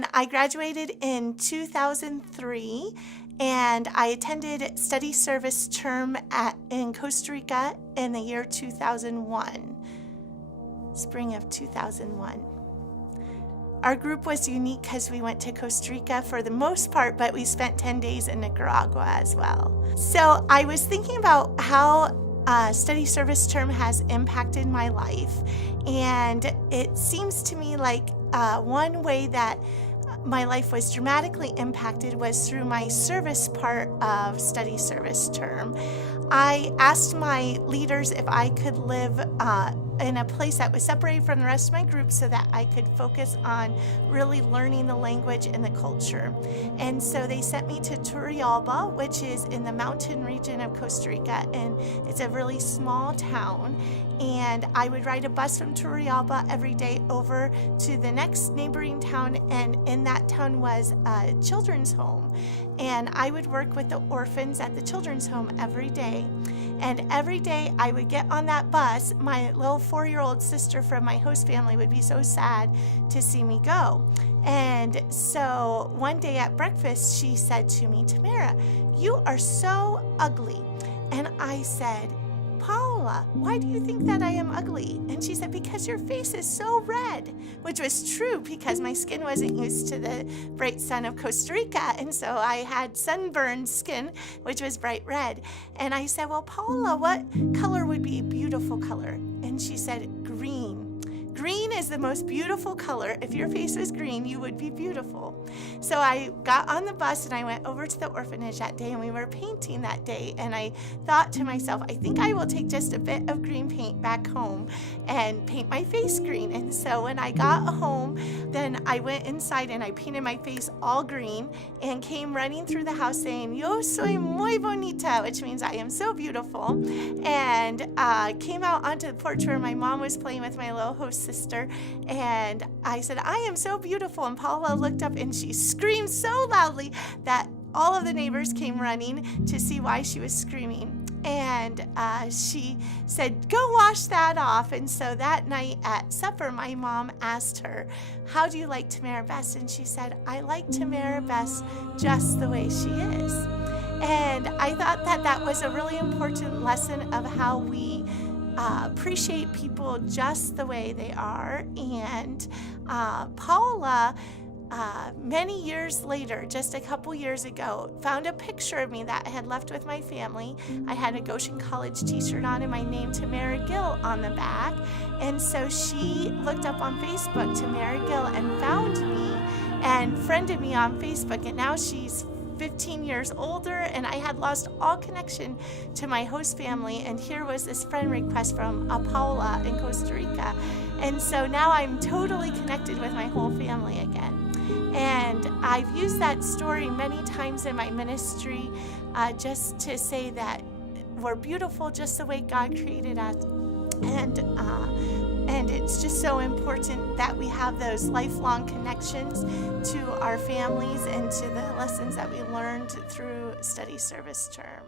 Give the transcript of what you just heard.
I graduated in 2003, and I attended study service term in Costa Rica in the year 2001, spring of 2001. Our group was unique because we went to Costa Rica for the most part, but we spent 10 days in Nicaragua as well. So I was thinking about how study service term has impacted my life, and it seems to me like one way that my life was dramatically impacted was through my service part of study service term. I asked my leaders if I could live in a place that was separated from the rest of my group so that I could focus on really learning the language and the culture. And so they sent me to Turrialba, which is in the mountain region of Costa Rica, and it's a really small town. And I would ride a bus from Turrialba every day over to the next neighboring town, and in that town was a children's home. And I would work with the orphans at the children's home every day. And every day I would get on that bus, my little 4-year-old sister from my host family would be so sad to see me go. And so one day at breakfast, she said to me, "Tamara, you are so ugly." And I said, "Paula, why do you think that I am ugly?" And she said, "Because your face is so red," which was true because my skin wasn't used to the bright sun of Costa Rica. And so I had sunburned skin, which was bright red. And I said, "Well, Paula, what color would be a beautiful color?" And she said, "Green. Green is the most beautiful color. If your face was green, you would be beautiful." So I got on the bus and I went over to the orphanage that day, and we were painting that day. And I thought to myself, I think I will take just a bit of green paint back home and paint my face green. And so when I got home, then I went inside and I painted my face all green and came running through the house saying, "Yo soy muy bonita," which means I am so beautiful. And came out onto the porch where my mom was playing with my little host sister, and I said, "I am so beautiful." And Paula looked up and she screamed so loudly that all of the neighbors came running to see why she was screaming. And she said, "Go wash that off." And so that night at supper, my mom asked her, "How do you like Tamara best?" And she said, "I like Tamara best just the way she is." And I thought that that was a really important lesson of how we appreciate people just the way they are. And Paula, many years later, just a couple years ago, found a picture of me that I had left with my family. I had a Goshen College t-shirt on and my name, Tamara Gill, on the back. And so she looked up on Facebook, Tamara Gill, and found me and friended me on Facebook. And now she's 15 years older, and I had lost all connection to my host family, and here was this friend request from Paula in Costa Rica. And so now I'm totally connected with my whole family again. And I've used that story many times in my ministry just to say that we're beautiful just the way God created us. And it's just so important that we have those lifelong connections to our families and to the lessons that we learned through study service term.